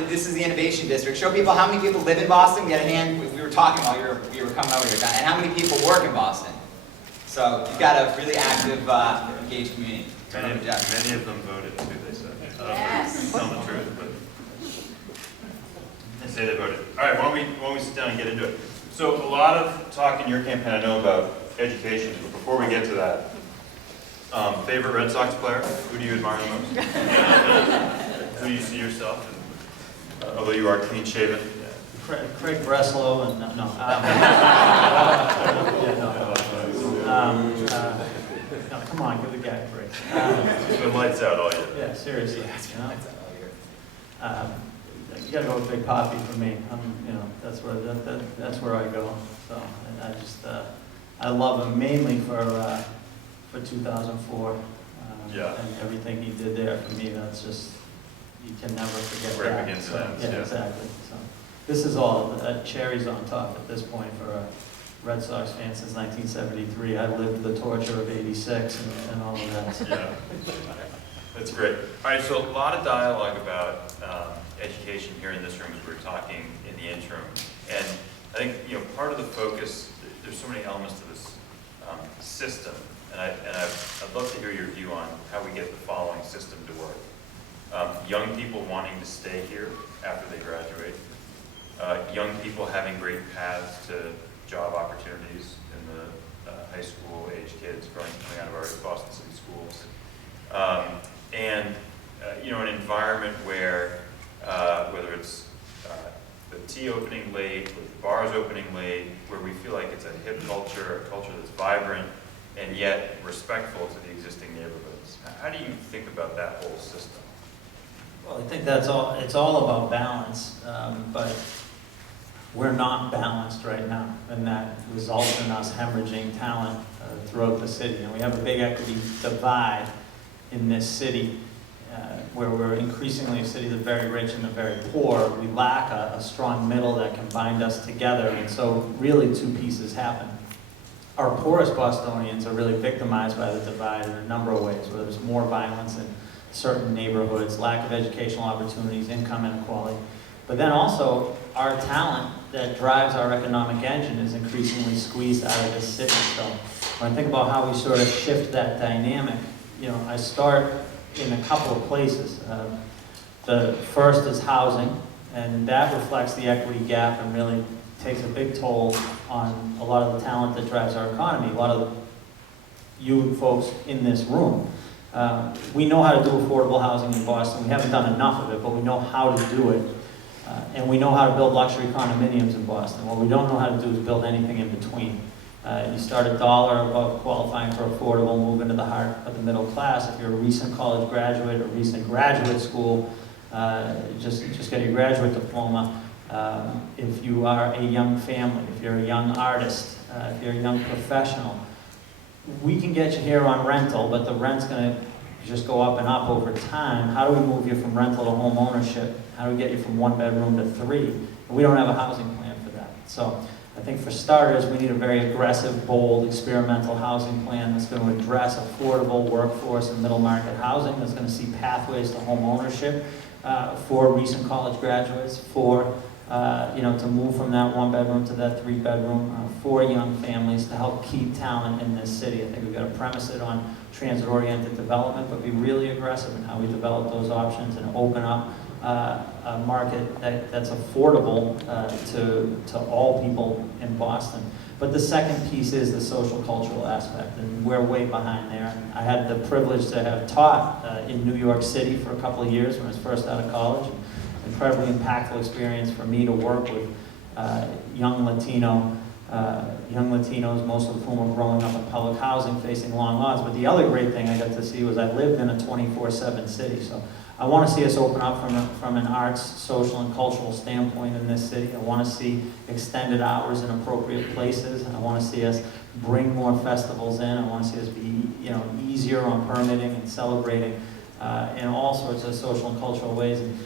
this is the innovation district. Show people how many people live in Boston. Get a hand. We were talking while you were coming over here, and how many people work in Boston. So you've got a really active, engaged community. Many of them voted too, they said. Yes. Tell the truth, but they say they voted. All right, why don't we sit down and get into it? So a lot of talk in your campaign, I know, about education, but before we get to that, favorite Red Sox player? Who do you admire the most? Who do you see yourself? Although you are clean-shaven. Craig Breslow and no. Come on, give the guy a break. He's been lights out all year. Yeah, seriously. You gotta go with Big Poppy for me. That's where I go. So I just I love him mainly for 2004 Yeah. and everything he did there. For me, that's just you can never forget Great that. big So, incidents, yeah, yeah. exactly. So this is all cherries on top at this point for a Red Sox fan since 1973. I lived the torture of '86 and all of that. Yeah, that's great. All right, so a lot of dialogue about education here in this room as we were talking in the interim, and I think part of the focus. There's so many elements to this system, and I'd love to hear your view on how we get the following system to work. Young people wanting to stay here after they graduate. Young people having great paths to job opportunities in the high school age kids coming out of our Boston City schools. And an environment where, whether it's the tea opening late, or the bars opening late, where we feel like it's a hip culture, a culture that's vibrant, and yet respectful to the existing neighborhoods. How do you think about that whole system? Well, I think that's all. It's all about balance, but we're not balanced right now, and that results in us hemorrhaging talent throughout the city. And we have a big equity divide in this city, where we're increasingly a city that's very rich and the very poor. We lack a strong middle that can bind us together, and so really two pieces happen. Our poorest Bostonians are really victimized by the divide in a number of ways, whether there's more violence in certain neighborhoods, lack of educational opportunities, income inequality. But then also, our talent that drives our economic engine is increasingly squeezed out of this city. So when I think about how we sort of shift that dynamic, I start in a couple of places. The first is housing, and that reflects the equity gap and really takes a big toll on a lot of the talent that drives our economy. A lot of you folks in this room. We know how to do affordable housing in Boston. We haven't done enough of it, but we know how to do it. And we know how to build luxury condominiums in Boston. What we don't know how to do is build anything in between. You start $1 above qualifying for affordable, move into the heart of the middle class. If you're a recent college graduate or recent graduate school, just get your graduate diploma. If you are a young family, if you're a young artist, if you're a young professional, we can get you here on rental, but the rent's going to just go up and up over time. How do we move you from rental to home ownership? How do we get you from 1 bedroom to 3? And we don't have a housing plan for that. So I think for starters, we need a very aggressive, bold, experimental housing plan that's going to address affordable workforce and middle market housing, that's going to see pathways to home ownership for recent college graduates, for to move from that 1 bedroom to that 3 bedroom, for young families, to help keep talent in this city. I think we've got to premise it on transit-oriented development, but be really aggressive in how we develop those options and open up a market that's affordable to all people in Boston. But the second piece is the social cultural aspect, and we're way behind there. I had the privilege to have taught in New York City for a couple of years when I was first out of college. Incredibly impactful experience for me to work with young Latinos, most of whom are growing up in public housing, facing long odds. But the other great thing I got to see was I lived in a 24/7 city. So I want to see us open up from an arts, social, and cultural standpoint in this city. I want to see extended hours in appropriate places. I want to see us bring more festivals in. I want to see us be easier on permitting and celebrating in all sorts of social and cultural ways. And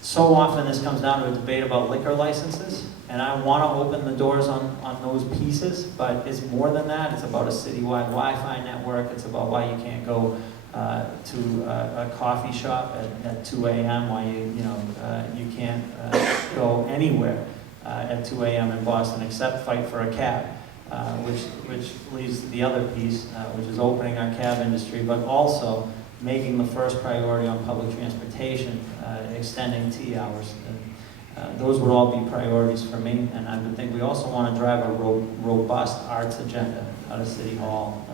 so often this comes down to a debate about liquor licenses, and I want to open the doors on those pieces, but it's more than that. It's about a citywide Wi-Fi network. It's about why you can't go to a coffee shop at 2 a.m. while you can't go anywhere at 2 a.m. in Boston except fight for a cab, which leads to the other piece, which is opening our cab industry, but also making the first priority on public transportation, extending T hours. And those would all be priorities for me. And I would think we also want to drive a robust arts agenda out of City Hall,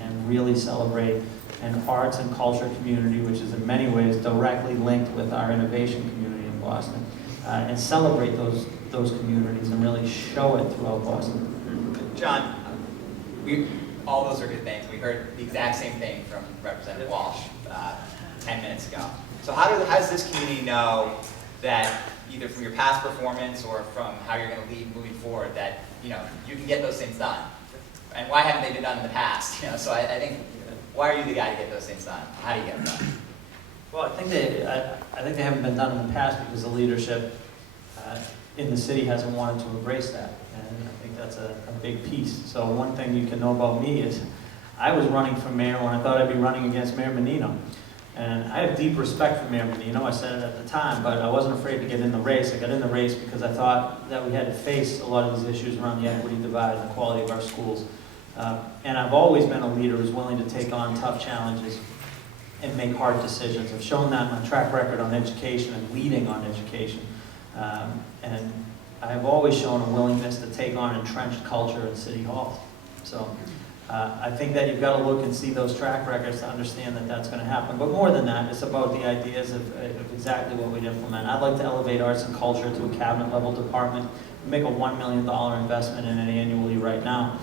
and really celebrate an arts and culture community, which is in many ways directly linked with our innovation community in Boston, and celebrate those communities and really show it throughout Boston. John, all those are good things. We heard the exact same thing from Representative Walsh 10 minutes ago. So how does this community know that either from your past performance or from how you're going to lead moving forward that you can get those things done? And why haven't they been done in the past? So I think, why are you the guy to get those things done? How do you get them done? Well, I think they haven't been done in the past because the leadership in the city hasn't wanted to embrace that, and I think that's a big piece. So one thing you can know about me is I was running for mayor when I thought I'd be running against Mayor Menino, and I have deep respect for Mayor Menino. I said it at the time, but I wasn't afraid to get in the race. I got in the race because I thought that we had to face a lot of these issues around the equity divide and the quality of our schools. And I've always been a leader who's willing to take on tough challenges and make hard decisions. I've shown that in my track record on education and leading on education. And I've always shown a willingness to take on entrenched culture in City Hall. So I think that you've got to look and see those track records to understand that that's going to happen. But more than that, it's about the ideas of exactly what we'd implement. I'd like to elevate arts and culture to a cabinet level department. We make a $1 million investment in it annually right now.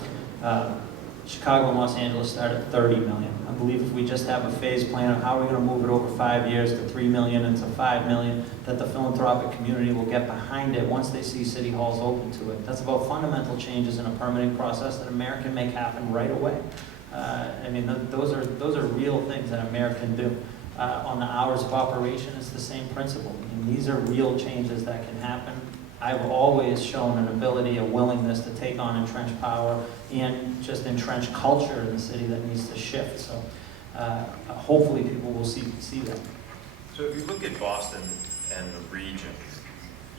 Chicago and Los Angeles start at $30 million. I believe if we just have a phased plan of how we're going to move it over 5 years to $3 million and to $5 million, that the philanthropic community will get behind it once they see City Hall's open to it. That's about fundamental changes in a permitting process that a mayor can make happen right away. I mean, those are real things that a mayor can do. On the hours of operation, it's the same principle. And these are real changes that can happen. I've always shown an ability, a willingness to take on entrenched power and just entrenched culture in the city that needs to shift. So hopefully people will see that. So if you look at Boston and the region,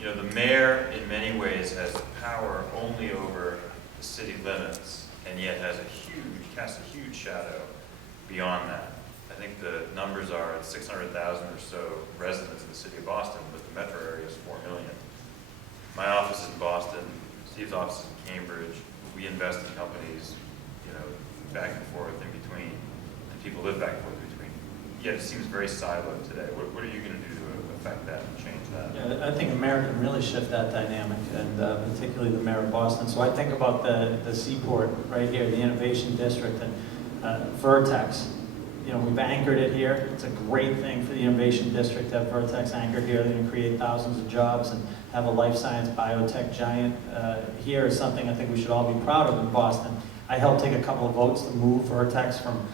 the mayor in many ways has power only over the city limits, and yet casts a huge shadow beyond that. I think the numbers are at 600,000 or so residents in the city of Boston, but the metro area is 4 million. My office is in Boston, Steve's office is in Cambridge. We invest in companies, back and forth in between, and people live back and forth in between. Yet it seems very siloed today. What are you going to do to affect that and change that? Yeah, I think America can really shift that dynamic, and particularly the mayor of Boston. So I think about the seaport right here, the Innovation District, and Vertex. We've anchored it here. It's a great thing for the Innovation District to have Vertex anchored here. They're going to create thousands of jobs and have a life science biotech giant here is something I think we should all be proud of in Boston. I helped take a couple of votes to move Vertex from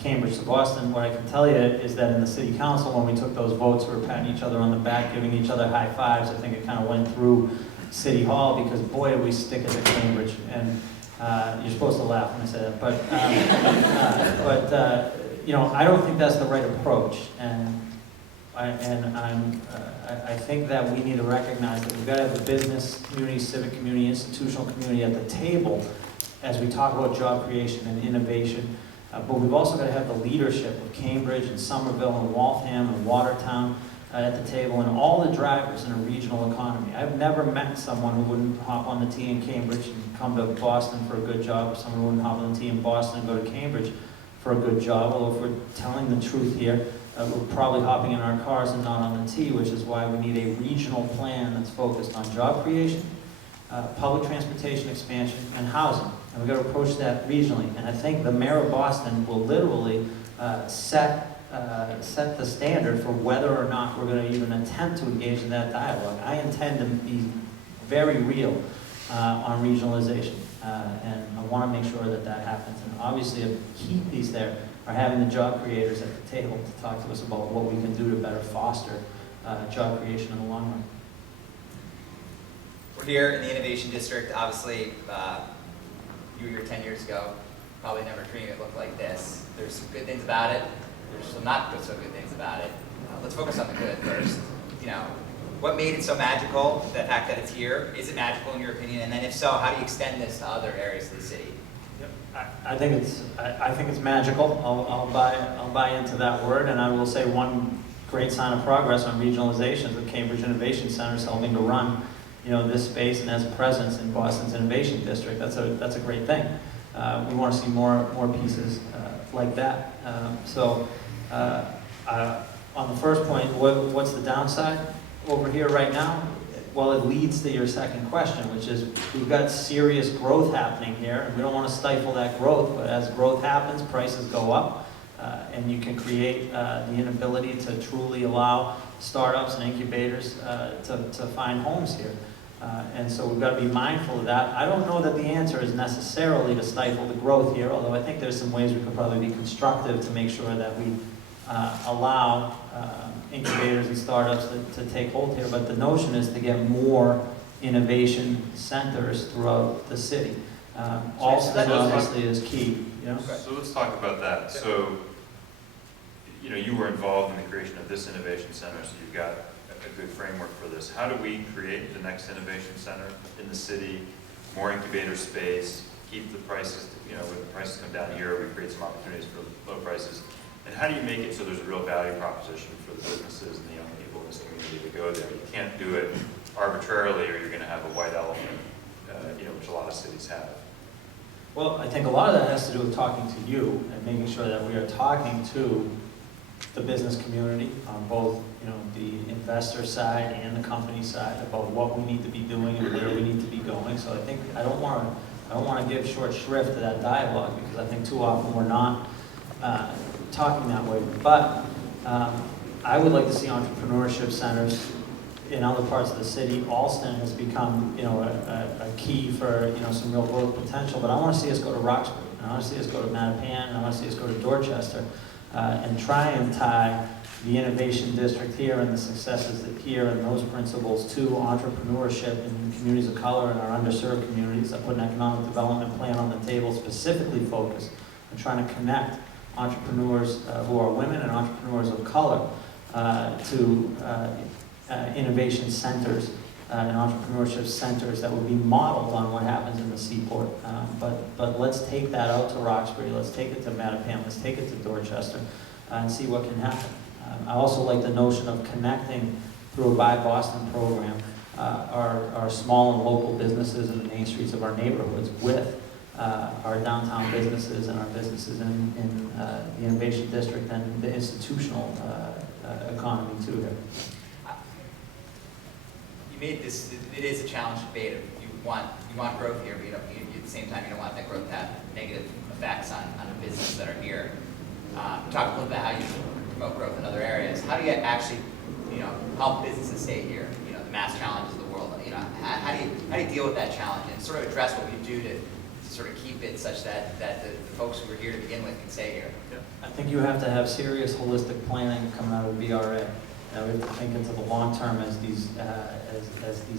Cambridge to Boston. What I can tell you is that in the city council, when we took those votes, we were patting each other on the back, giving each other high fives. I think it kind of went through City Hall because, boy, did we stick it to Cambridge. And you're supposed to laugh when I say that. But I don't think that's the right approach. And I think that we need to recognize that we've got to have the business community, civic community, institutional community at the table as we talk about job creation and innovation. But we've also got to have the leadership of Cambridge and Somerville and Waltham and Watertown at the table, and all the drivers in a regional economy. I've never met someone who wouldn't hop on the T in Cambridge and come to Boston for a good job, or someone who wouldn't hop on the T in Boston and go to Cambridge for a good job. Although if we're telling the truth here, we're probably hopping in our cars and not on the T, which is why we need a regional plan that's focused on job creation, public transportation expansion, and housing. And we've got to approach that regionally. And I think the mayor of Boston will literally set the standard for whether or not we're going to even attempt to engage in that dialogue. I intend to be very real on regionalization, and I want to make sure that that happens. And obviously, a key piece there are having the job creators at the table to talk to us about what we can do to better foster job creation in the long run. We're here in the Innovation District. Obviously, you were here 10 years ago. probably never dreamed it looked like this. There's some good things about it. There's some not so good things about it. Let's focus on the good first. What made it so magical? The fact that it's here. Is it magical in your opinion? And then if so, how do you extend this to other areas of the city? I think it's magical. I'll buy into that word, and I will say one great sign of progress on regionalization is the Cambridge Innovation Center is helping to run, this space and has a presence in Boston's Innovation District. That's a great thing. We want to see more pieces like that. On the first point, what's the downside over here right now? Well, it leads to your second question, which is we've got serious growth happening here, and we don't want to stifle that growth, but as growth happens, prices go up, and you can create the inability to truly allow startups and incubators to find homes here. And so we've got to be mindful of that. I don't know that the answer is necessarily to stifle the growth here, although I think there's some ways we could probably be constructive to make sure that we allow incubators and startups to take hold here, but the notion is to get more innovation centers throughout the city. Alston obviously is key. So let's talk about that. So, you were involved in the creation of this innovation center, so you've got a good framework for this. How do we create the next innovation center in the city, more incubator space, keep the prices, when the prices come down here, we create some opportunities for low prices. And how do you make it so there's a real value proposition for the businesses and the young people in this community to go there? You can't do it arbitrarily or you're going to have a white elephant, which a lot of cities have. Well, I think a lot of that has to do with talking to you and making sure that we are talking to the business community on both, the investor side and the company side about what we need to be doing and where we need to be going. So I think I don't want to give short shrift to that dialogue because I think too often we're not talking that way. But I would like to see entrepreneurship centers in other parts of the city. Alston has become, a key for, some real growth potential. But I want to see us go to Roxbury. I want to see us go to Mattapan. I want to see us go to Dorchester and try and tie the innovation district here and the successes that here and those principles to entrepreneurship in communities of color and our underserved communities. I put an economic development plan on the table specifically focused on trying to connect entrepreneurs who are women and entrepreneurs of color to innovation centers and entrepreneurship centers that would be modeled on what happens in the Seaport. But let's take that out to Roxbury, let's take it to Mattapan, let's take it to Dorchester and see what can happen. I also like the notion of connecting through a Buy Boston program our small and local businesses in the main streets of our neighborhoods with our downtown businesses and our businesses in the innovation district and the institutional economy too here. You made this, it is a challenge debate. You want growth here, but at the same time you don't want that growth to have negative effects on the businesses that are here. Talk a little bit about how you promote growth in other areas. How do you actually, help businesses stay here? The mass challenges of the world. How do you deal with that challenge and sort of address what we do to sort of keep it such that the folks who are here to begin with can stay here? Yeah. I think you have to have serious holistic planning coming out of VRA. We have to think into the long term as these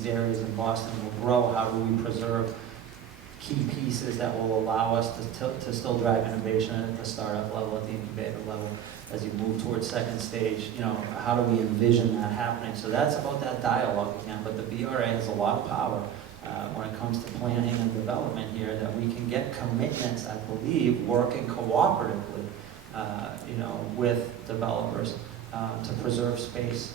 areas in Boston will grow. How do we preserve key pieces that will allow us to still drive innovation at the startup level, at the incubator level, as you move towards second stage? How do we envision that happening? So that's about that dialogue again. But the VRA has a lot of power when it comes to planning and development here, that we can get commitments, I believe, working cooperatively, with developers to preserve space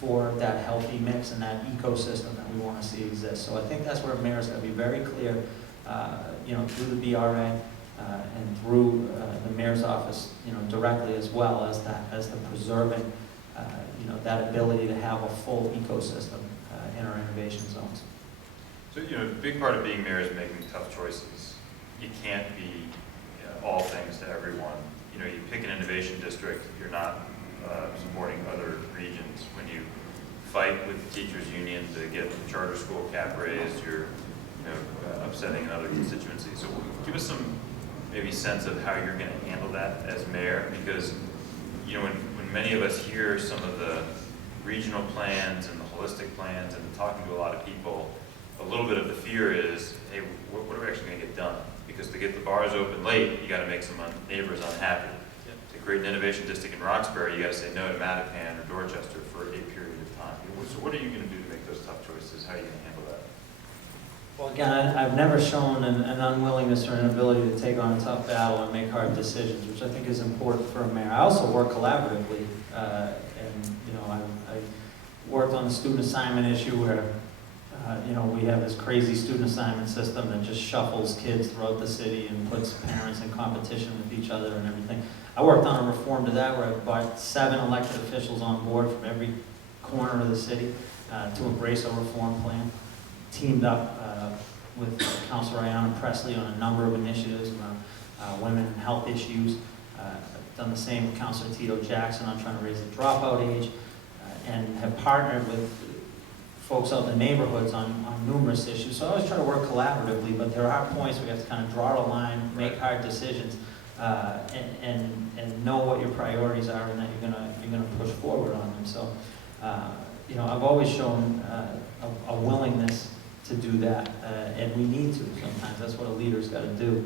for that healthy mix and that ecosystem that we want to see exist. So I think that's where mayor's got to be very clear, through the BRA and through the mayor's office, directly as well as the preserving, that ability to have a full ecosystem in our innovation zones. So, a big part of being mayor is making tough choices. You can't be all things to everyone. You pick an innovation district, you're not supporting other regions. When you fight with the teachers union to get the charter school cap raised, you're upsetting another constituency. So give us some maybe sense of how you're going to handle that as mayor, because when many of us hear some of the regional plans and the holistic plans and talking to a lot of people, a little bit of the fear is, hey, what are we actually going to get done? because to get the bars open late, you gotta make some neighbors unhappy. To create an innovation district in Roxbury, you gotta say no to Mattapan or Dorchester for a period of time. So what are you gonna do to make those tough choices? How are you gonna handle that? Well, again, I've never shown an unwillingness or an ability to take on a tough battle and make hard decisions, which I think is important for a mayor. I also work collaboratively, and I worked on the student assignment issue where we have this crazy student assignment system that just shuffles kids throughout the city and puts parents in competition with each other and everything. I worked on a reform to that where I brought 7 elected officials on board from every corner of the city to embrace a reform plan. Teamed up with Councilor Ayanna Presley on a number of initiatives around women and health issues. I've done the same with Councilor Tito Jackson on trying to raise the dropout age, and have partnered with folks out in the neighborhoods on numerous issues. So I always try to work collaboratively, but there are points where you have to kind of draw a line, make hard decisions, and know what your priorities are and that you're gonna push forward on them. So, I've always shown a willingness to do that, and we need to sometimes. That's what a leader's got to do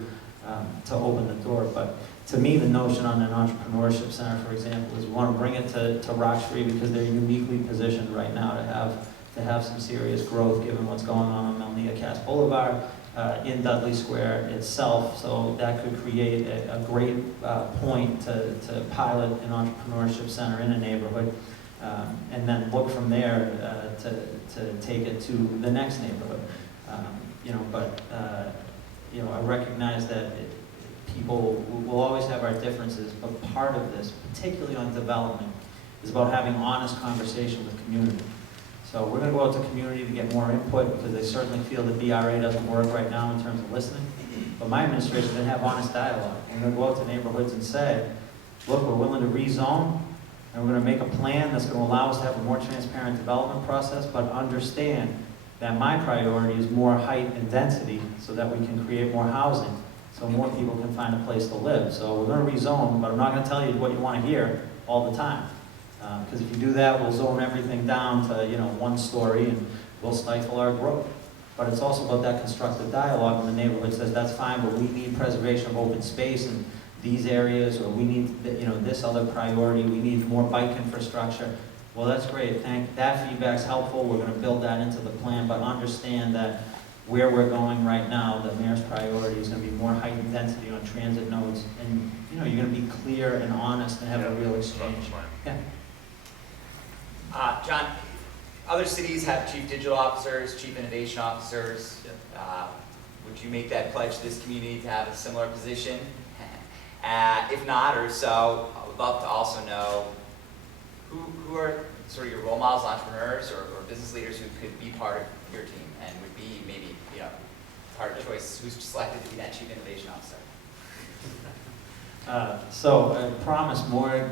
to open the door. But to me, the notion on an entrepreneurship center, for example, is we want to bring it to Roxbury because they're uniquely positioned right now to have some serious growth given what's going on Melnia Cass Boulevard, in Dudley Square itself. So that could create a great point to pilot an entrepreneurship center in a neighborhood. And then look from there to take it to the next neighborhood. I recognize that people will always have our differences, but part of this, particularly on development, is about having honest conversation with community. So we're going to go out to community to get more input because they certainly feel the BRA doesn't work right now in terms of listening. But my administration didn't have honest dialogue. We're going to go out to neighborhoods and say, look, we're willing to rezone, and we're going to make a plan that's going to allow us to have a more transparent development process, but understand that my priority is more height and density so that we can create more housing, so more people can find a place to live. So we're going to rezone, but I'm not going to tell you what you want to hear all the time. Because if you do that, we'll zone everything down to 1 story and we'll stifle our growth. But it's also about that constructive dialogue in the neighborhood says that's fine, but we need preservation of open space in these areas, or we need this other priority, we need more bike infrastructure. Well, that's great. That feedback's helpful. We're going to build that into the plan, but understand that where we're going right now, the mayor's priority is going to be more height and density on transit nodes, and you're going to be clear and honest and have a real exchange. Yeah. John, other cities have chief digital officers, chief innovation officers. Would you make that pledge to this community to have a similar position? If not, or so, I would love to also know who are sort of your role models, entrepreneurs, or business leaders who could be part of your team and would be maybe part of the choice who's selected to be that chief innovation officer. So I promised more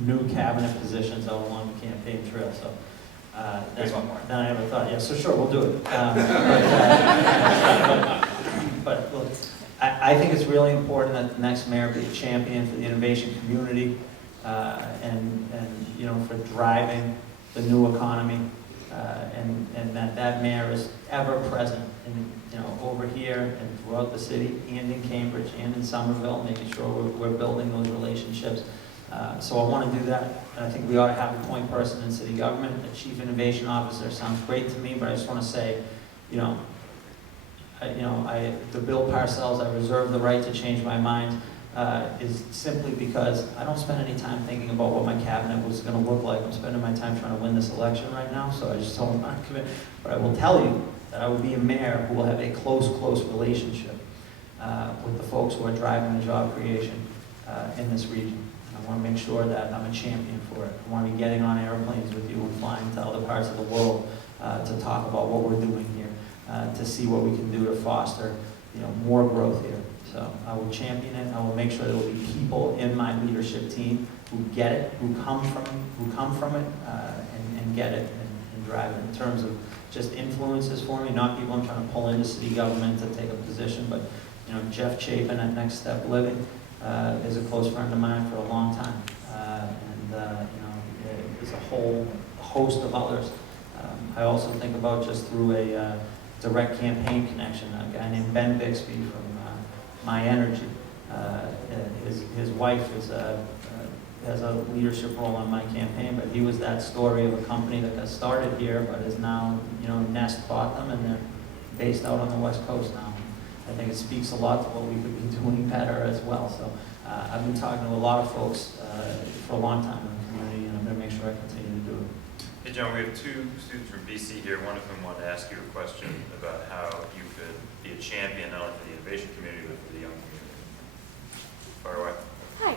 new cabinet positions out along the campaign trail. So There's one more. Then I never thought. Yeah, so sure, we'll do it. But look, I think it's really important that the next mayor be a champion for the innovation community and for driving the new economy, and that mayor is ever present over here and throughout the city and in Cambridge and in Somerville, making sure we're building those relationships. So I want to do that, and I think we ought to have a point person in city government. A chief innovation officer sounds great to me, but I just want to say, the Bill Parcells, I reserve the right to change my mind, is simply because I don't spend any time thinking about what my cabinet was going to look like. I'm spending my time trying to win this election right now, so I just don't want to commit. But I will tell you that I will be a mayor who will have a close relationship with the folks who are driving the job creation in this region. I want to make sure that I'm a champion for it. I want to be getting on airplanes with you and flying to other parts of the world to talk about what we're doing here, to see what we can do to foster, more growth here. So I will champion it. I will make sure there will be people in my leadership team who get it, who come from it, and get it and drive it. In terms of just influences for me, not people I'm trying to pull into city government to take a position, but Jeff Chapin at Next Step Living is a close friend of mine for a long time, there's a whole host of others. I also think about just through a direct campaign connection, a guy named Ben Bixby from my energy. His wife has a leadership role on my campaign, but he was that story of a company that got started here, but is now, Nest bought them, and they're based out on the West Coast now. I think it speaks a lot to what we could be doing better as well. So I've been talking to a lot of folks for a long time in the community, and I'm going to make sure I continue to do it. Hey, John, we have two students from BC here. One of whom wanted to ask you a question about how you could be a champion not only for the innovation community, but for the young community. Fire away. Hi.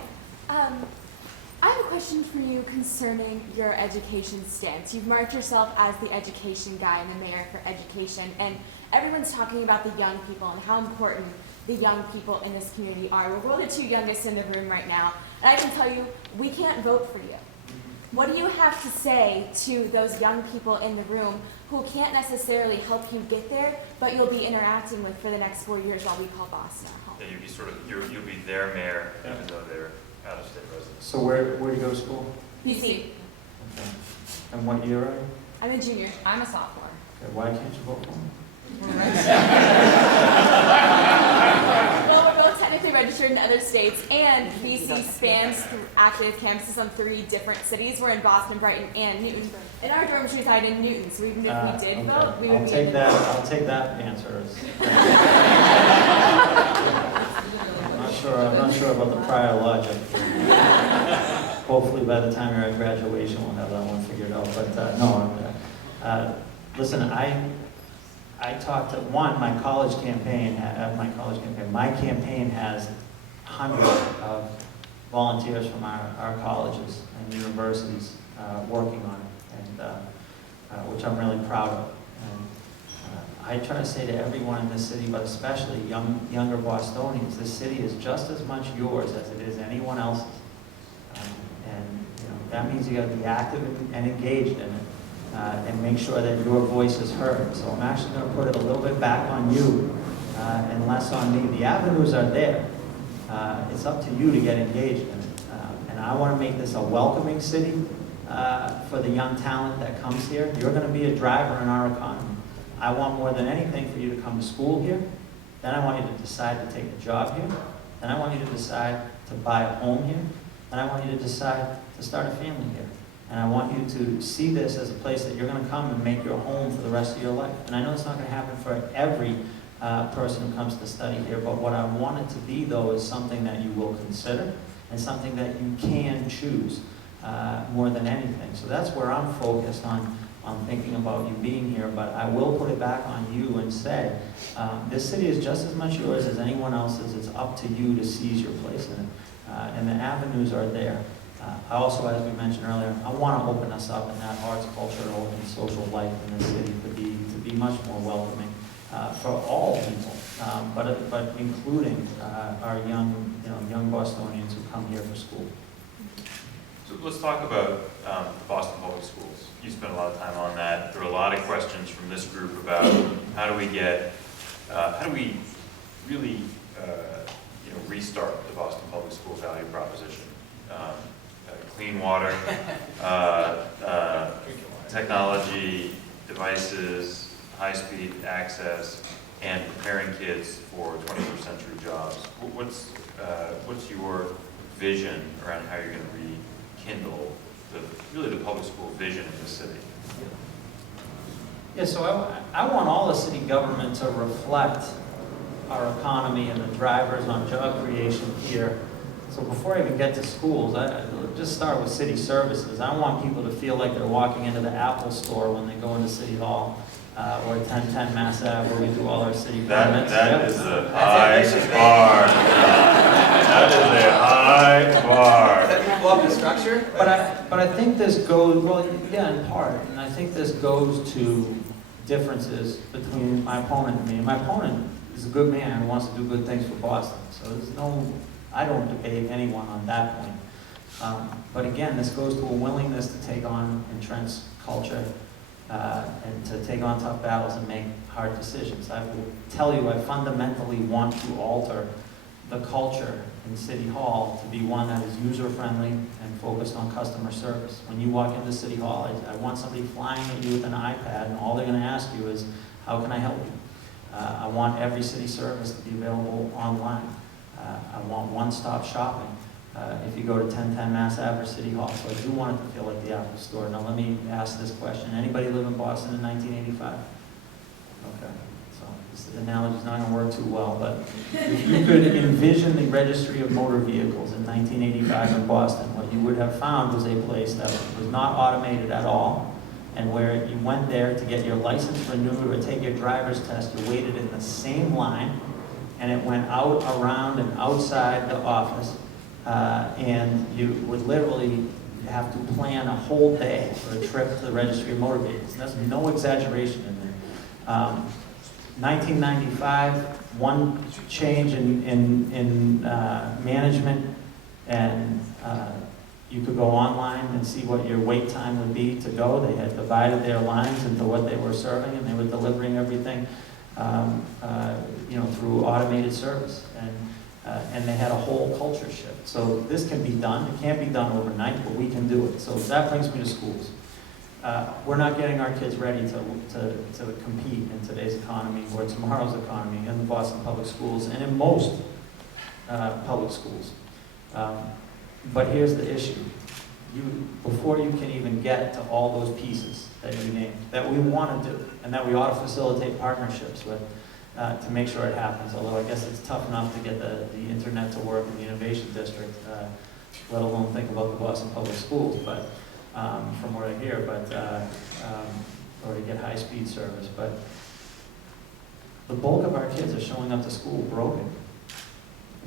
I have a question for you concerning your education stance. You've marked yourself as the education guy and the mayor for education, and everyone's talking about the young people and how important the young people in this community are. We're the two youngest in the room right now, and I can tell you, we can't vote for you. What do you have to say to those young people in the room who can't necessarily help you get there, but you'll be interacting with for the next 4 years while we call Boston our home? Yeah, you'll be their mayor, even though they're out-of-state residents. So where do you go to school? BC. Okay. And what year are you? I'm a junior. I'm a sophomore. Okay, why can't you vote for me? Well, we're both technically registered in other states, and BC spans active campuses on 3 different cities. We're in Boston, Brighton, and Newton. And our dormitory reside in Newton, so even if we did Okay. vote, we would I'll be take in that. I'll take that answer. I'm not sure about the prior logic. Hopefully, by the time you're at graduation, we'll have that one figured out. But no, listen. I talked to my college campaign. My campaign has hundreds of volunteers from our colleges and universities working on it, and which I'm really proud of. And I try to say to everyone in this city, but especially younger Bostonians, this city is just as much yours as it is anyone else's. And that means you got to be active and engaged in it. And make sure that your voice is heard. So I'm actually going to put it a little bit back on you and less on me. The avenues are there. It's up to you to get engaged in it. And I want to make this a welcoming city for the young talent that comes here. You're going to be a driver in our economy. I want more than anything for you to come to school here. Then I want you to decide to take a job here. Then I want you to decide to buy a home here. Then I want you to decide to start a family here. And I want you to see this as a place that you're going to come and make your home for the rest of your life. And I know it's not going to happen for every person who comes to study here, but what I want it to be, though, is something that you will consider and something that you can choose more than anything. So that's where I'm focused on thinking about you being here, but I will put it back on you and say, this city is just as much yours as anyone else's. It's up to you to seize your place in it. And the avenues are there. I also, as we mentioned earlier, I want to open us up in that arts, culture, and social life in the city to be much more welcoming for all people, but including our young Bostonians who come here for school. So let's talk about Boston Public Schools. You spent a lot of time on that. There were a lot of questions from this group about how do we really restart the Boston Public School value proposition. Clean water, technology, devices, high-speed access, and preparing kids for 21st century jobs. What's your vision around how you're going to rekindle the public school vision in the city? Yeah, so I want all the city government to reflect our economy and the drivers on job creation here. So before I even get to schools, I just start with city services. I want people to feel like they're walking into the Apple store when they go into City Hall or 1010 Mass Ave where we do all our city permits. That is a high bar. That is a high bar. Does that people up the structure? But I think this goes, well, yeah, in part, and I think this goes to differences between my opponent and me. And my opponent is a good man who wants to do good things for Boston. So I don't debate anyone on that point. But again, this goes to a willingness to take on entrenched culture and to take on tough battles and make hard decisions. I will tell you, I fundamentally want to alter the culture in City Hall to be one that is user-friendly and focused on customer service. When you walk into City Hall, I want somebody flying at you with an iPad, and all they're going to ask you is, how can I help you? I want every city service to be available online. I want one-stop shopping. If you go to 1010 Mass Ave or City Hall, so I do want it to feel like the Apple Store. Now let me ask this question. Anybody live in Boston in 1985? Okay, so this analogy's not going to work too well, but if you could envision the registry of motor vehicles in 1985 in Boston, what you would have found was a place that was not automated at all, and where you went there to get your license renewed or take your driver's test, you waited in the same line, and it went out, around, and outside the office, and you would literally have to plan a whole day for a trip to the registry of motor vehicles. And there's no exaggeration in there. 1995, one change in management, and you could go online and see what your wait time would be to go. They had divided their lines into what they were serving, and they were delivering everything, through automated service. And they had a whole culture shift. So this can be done. It can't be done overnight, but we can do it. So that brings me to schools. We're not getting our kids ready to compete in today's economy or tomorrow's economy in the Boston public schools and in most public schools. But here's the issue. Before you can even get to all those pieces that you named, that we want to do, and that we ought to facilitate partnerships with, to make sure it happens, although I guess it's tough enough to get the internet to work in the Innovation District, let alone think about the Boston Public Schools, but from what I hear, or to get high-speed service. But the bulk of our kids are showing up to school broken,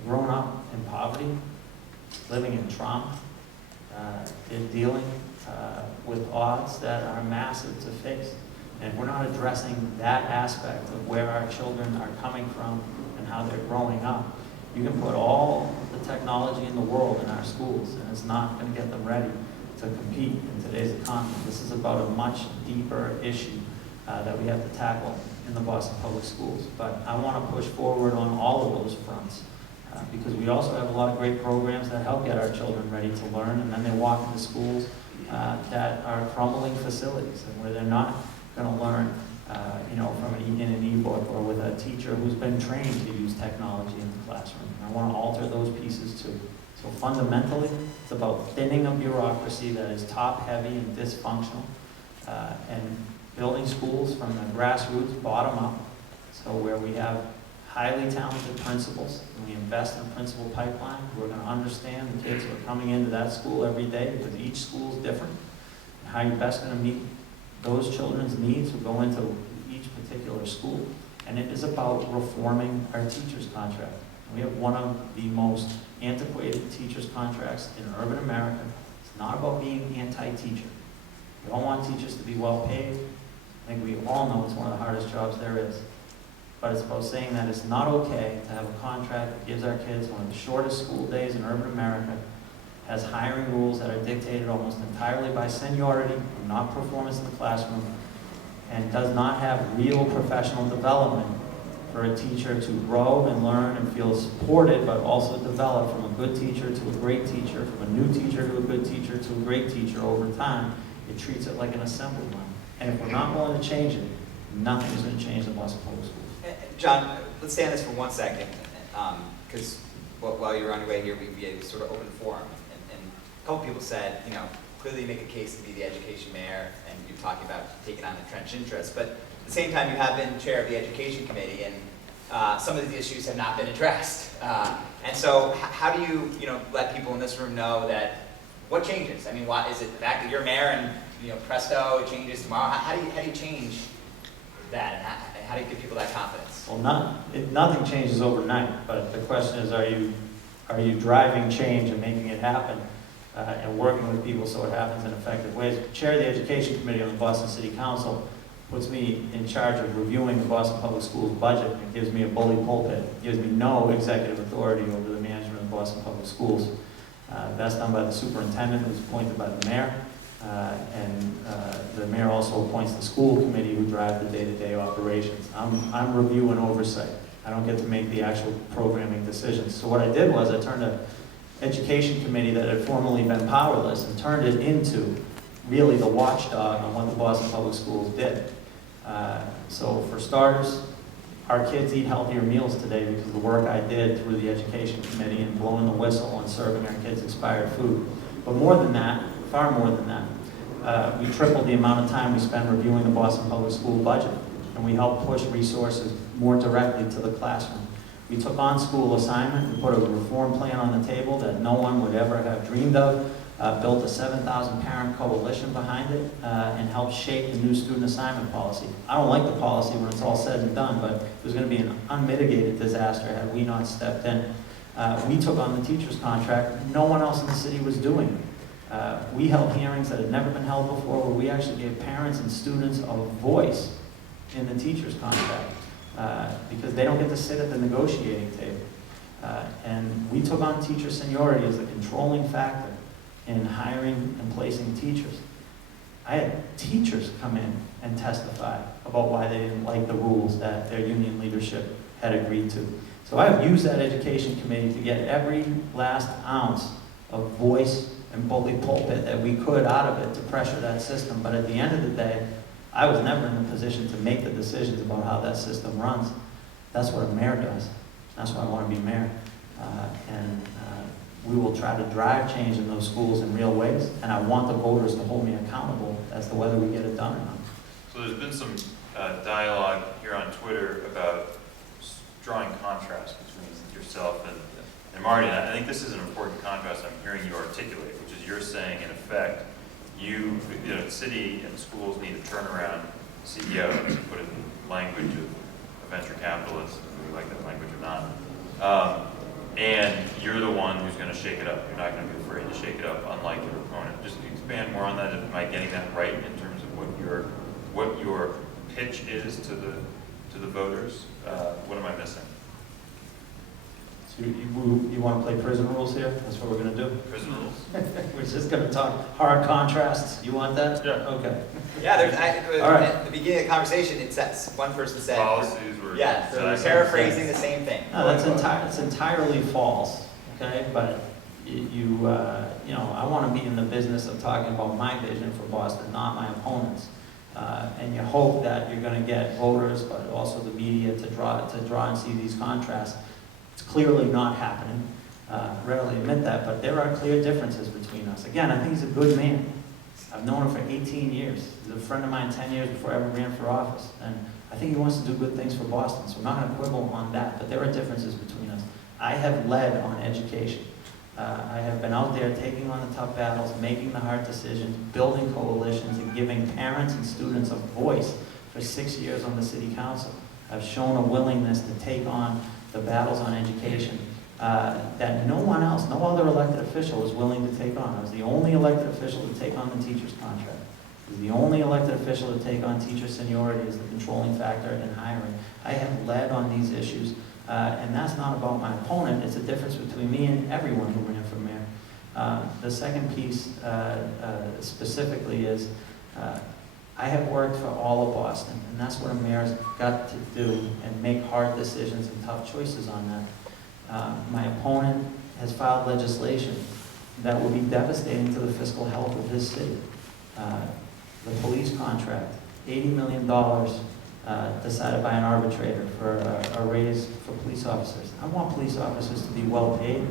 grown up in poverty, living in trauma, they're dealing with odds that are massive to face. And we're not addressing that aspect of where our children are coming from and how they're growing up. You can put all the technology in the world in our schools, and it's not going to get them ready to compete in today's economy. This is about a much deeper issue that we have to tackle in the Boston Public Schools. But I want to push forward on all of those fronts because we also have a lot of great programs that help get our children ready to learn, and then they walk into schools that are crumbling facilities and where they're not going to learn, in an e-book or with a teacher who's been trained to use technology in the classroom. I want to alter those pieces too. So fundamentally, it's about thinning a bureaucracy that is top-heavy and dysfunctional, and building schools from the grassroots, bottom up, so where we have highly talented principals, and we invest in a principal pipeline. We're going to understand the kids who are coming into that school every day, because each school is different, and how you're best going to meet those children's needs who go into each particular school. And it is about reforming our teachers' contract. We have one of the most antiquated teachers' contracts in urban America. It's not about being anti-teacher. We all want teachers to be well paid. I think we all know it's one of the hardest jobs there is. But it's about saying that it's not okay to have a contract that gives our kids one of the shortest school days in urban America, has hiring rules that are dictated almost entirely by seniority, not performance in the classroom, and does not have real professional development for a teacher to grow and learn and feel supported, but also develop from a good teacher to a great teacher, from a new teacher to a good teacher to a great teacher over time. It treats it like an assembly line. And if we're not willing to change it, nothing is going to change in Boston Public Schools. John, let's stay on this for 1 second, because while you were on your way here, we had sort of open forum, and a couple people said, clearly you make a case to be the education mayor, and you're talking about taking on entrenched interests, but at the same time you have been chair of the education committee, and some of these issues have not been addressed. And so how do you, let people in this room know that, what changes? I mean, why, is it the fact that you're mayor and, presto, it changes tomorrow? How do you change that, and how do you give people that confidence? Well, nothing changes overnight, but the question is, are you driving change and making it happen, and working with people so it happens in effective ways? Chair of the Education Committee on the Boston City Council puts me in charge of reviewing the Boston Public Schools budget and gives me a bully pulpit. It gives me no executive authority over the management of Boston Public Schools. That's done by the superintendent, who's appointed by the mayor, and the mayor also appoints the school committee, who drive the day-to-day operations. I'm review and oversight. I don't get to make the actual programming decisions. So what I did was I turned an education committee that had formerly been powerless and turned it into really the watchdog on what the Boston Public Schools did. So for starters, our kids eat healthier meals today because of the work I did through the education committee and blowing the whistle and serving our kids expired food. But more than that, far more than that, we tripled the amount of time we spend reviewing the Boston Public School budget, and we helped push resources more directly to the classroom. We took on school assignment, we put a reform plan on the table that no one would ever have dreamed of, built a 7,000 parent coalition behind it, and helped shape the new student assignment policy. I don't like the policy when it's all said and done, but it was going to be an unmitigated disaster had we not stepped in. We took on the teacher's contract. No one else in the city was doing it. We held hearings that had never been held before, where we actually gave parents and students a voice in the teacher's contract, because they don't get to sit at the negotiating table. And we took on teacher seniority as a controlling factor in hiring and placing teachers. I had teachers come in and testify about why they didn't like the rules that their union leadership had agreed to. So I have used that education committee to get every last ounce of voice and bully pulpit that we could out of it to pressure that system. But at the end of the day, I was never in a position to make the decisions about how that system runs. That's what a mayor does. That's why I want to be mayor. We will try to drive change in those schools in real ways, and I want the voters to hold me accountable as to whether we get it done or not. So there's been some dialogue here on Twitter about drawing contrast between yourself and Marty. And I think this is an important contrast I'm hearing you articulate, which is you're saying, in effect, the city and schools need a turnaround CEO, to put it in language of a venture capitalist, if we like that language or not. And you're the one who's going to shake it up. You're not going to be afraid to shake it up, unlike your opponent. Just expand more on that. Am I getting that right in terms of what your pitch is to the voters? What am I missing? So you want to play prison rules here? That's what we're going to do? Prison rules? We're just going to talk hard contrasts. You want that? Yeah. Okay. Yeah, All right. at the beginning of the conversation, it says, one person said. Policies were. Yeah, so they're paraphrasing the same thing. No, it's entirely false, okay? But I want to be in the business of talking about my vision for Boston, not my opponents. And you hope that you're going to get voters, but also the media to draw and see these contrasts. It's clearly not happening. Rarely admit that, but there are clear differences between us. Again, I think he's a good man. I've known him for 18 years. He's a friend of mine 10 years before I ever ran for office. And I think he wants to do good things for Boston, so I'm not going to quibble on that, but there are differences between us. I have led on education. I have been out there taking on the tough battles, making the hard decisions, building coalitions, and giving parents and students a voice for 6 years on the city council. I've shown a willingness to take on the battles on education that no one else, no other elected official was willing to take on. I was the only elected official to take on the teacher's contract. I was the only elected official to take on teacher seniority as the controlling factor in hiring. I have led on these issues, and that's not about my opponent. It's a difference between me and everyone who ran for mayor. The second piece specifically is I have worked for all of Boston, and that's what a mayor's got to do, and make hard decisions and tough choices on that. My opponent has filed legislation that will be devastating to the fiscal health of this city. The police contract, $80 million decided by an arbitrator for a raise for police officers. I want police officers to be well paid.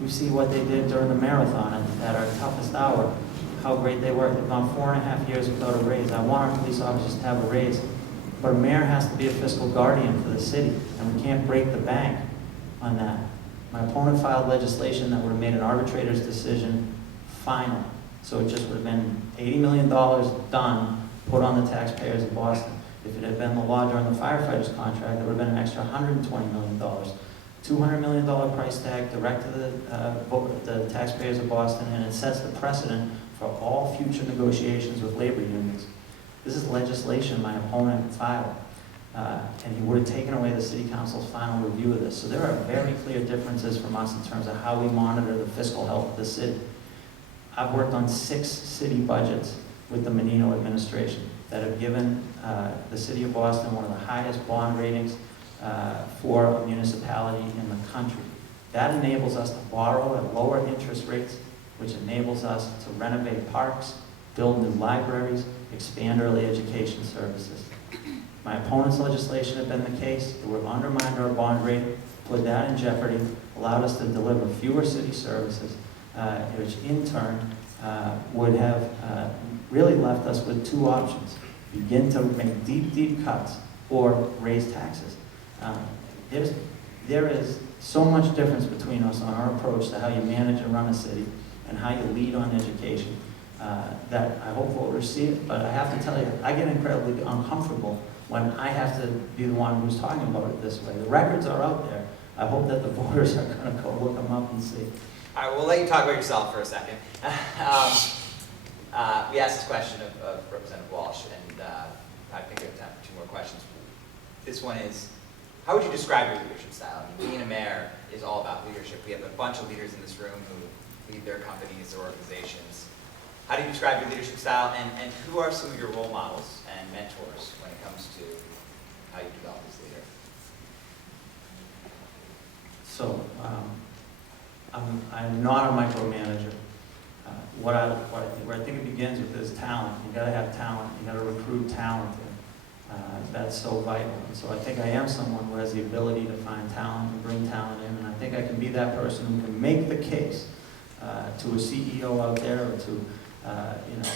We see what they did during the marathon at our toughest hour, how great they were. They've gone 4.5 years without a raise. I want our police officers to have a raise. But a mayor has to be a fiscal guardian for the city, and we can't break the bank on that. My opponent filed legislation that would have made an arbitrator's decision final. So it just would have been $80 million done, put on the taxpayers of Boston. If it had been the law during the firefighters' contract, there would have been an extra $120 million. $200 million price tag direct to the taxpayers of Boston, and it sets the precedent for all future negotiations with labor unions. This is legislation my opponent filed, and he would have taken away the city council's final review of this. So there are very clear differences from us in terms of how we monitor the fiscal health of the city. I've worked on 6 city budgets with the Menino administration that have given the city of Boston one of the highest bond ratings for a municipality in the country. That enables us to borrow at lower interest rates, which enables us to renovate parks, build new libraries, expand early education services. my opponent's legislation had been the case, it would have undermined our bond rate, put that in jeopardy, allowed us to deliver fewer city services, which in turn would have really left us with two options: begin to make deep, deep cuts or raise taxes. There is so much difference between us on our approach to how you manage and run a city and how you lead on education that I hope voters see it. But I have to tell you, I get incredibly uncomfortable when I have to be the one who's talking about it this way. The records are out there. I hope that the voters are going to go look them up and see. All right, we'll let you talk about yourself for a second. We asked this question of Representative Walsh, and I think we have time for two more questions. This one is, how would you describe your leadership style? I mean, being a mayor is all about leadership. We have a bunch of leaders in this room who lead their companies, their organizations. How do you describe your leadership style, and who are some of your role models and mentors when it comes to how you develop as a leader? So, I'm not a micromanager. Where I think it begins with is talent. You got to have talent. You got to recruit talent. That's so vital. And so I think I am someone who has the ability to find talent and bring talent in, and I think I can be that person who can make the case to a CEO out there or to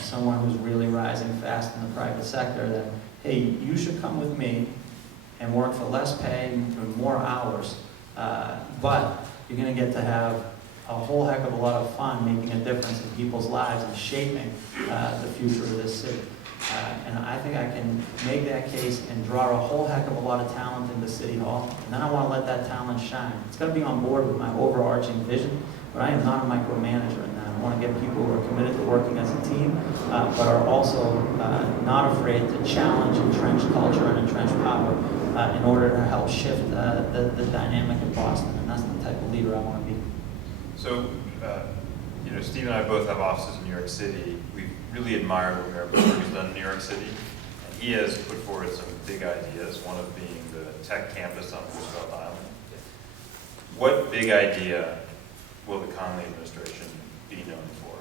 someone who's really rising fast in the private sector that, hey, you should come with me and work for less pay and more hours, but you're going to get to have a whole heck of a lot of fun making a difference in people's lives and shaping the future of this city. And I think I can make that case and draw a whole heck of a lot of talent into City Hall, and then I want to let that talent shine. It's got to be on board with my overarching vision, but I am not a micromanager in that. I want to get people who are committed to working as a team, but are also not afraid to challenge entrenched culture and entrenched power in order to help shift the dynamic in Boston, and that's the type of leader I want to be. So, Steve and I both have offices in New York City. We really admire what Mayor Bussgang has done in New York City, and he has put forward some big ideas, one of being the tech campus on Roosevelt Island. What big idea will the Connolly administration be known for?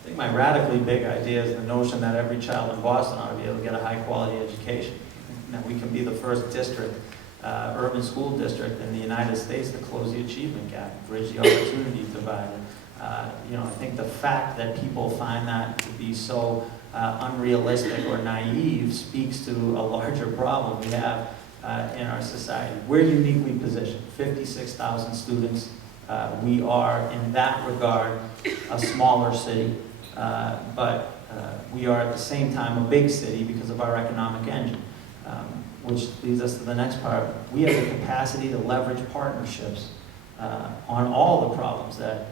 I think my radically big idea is the notion that every child in Boston ought to be able to get a high-quality education, and that we can be the first district, urban school district in the United States to close the achievement gap, bridge the opportunity divide. I think the fact that people find that to be so unrealistic or naive speaks to a larger problem we have in our society. We're uniquely positioned, 56,000 students. We are, in that regard, a smaller city, but we are at the same time a big city because of our economic engine. Which leads us to the next part. We have the capacity to leverage partnerships on all the problems that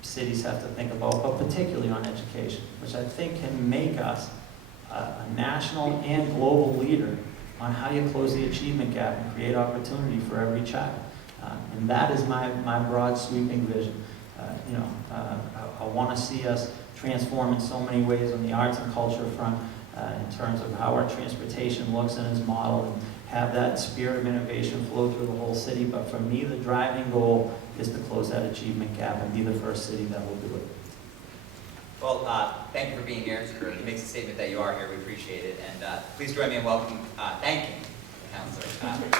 cities have to think about, but particularly on education, which I think can make us a national and global leader on how you close the achievement gap and create opportunity for every child. And that is my broad sweeping vision. I want to see us transform in so many ways on the arts and culture front, in terms of how our transportation looks and is modeled, and have that spirit of innovation flow through the whole city. But for me, the driving goal is to close that achievement gap and be the first city that will do it. Well, thank you for being here. He makes a statement that you are here. We appreciate it. And please join me in thanking the counselor.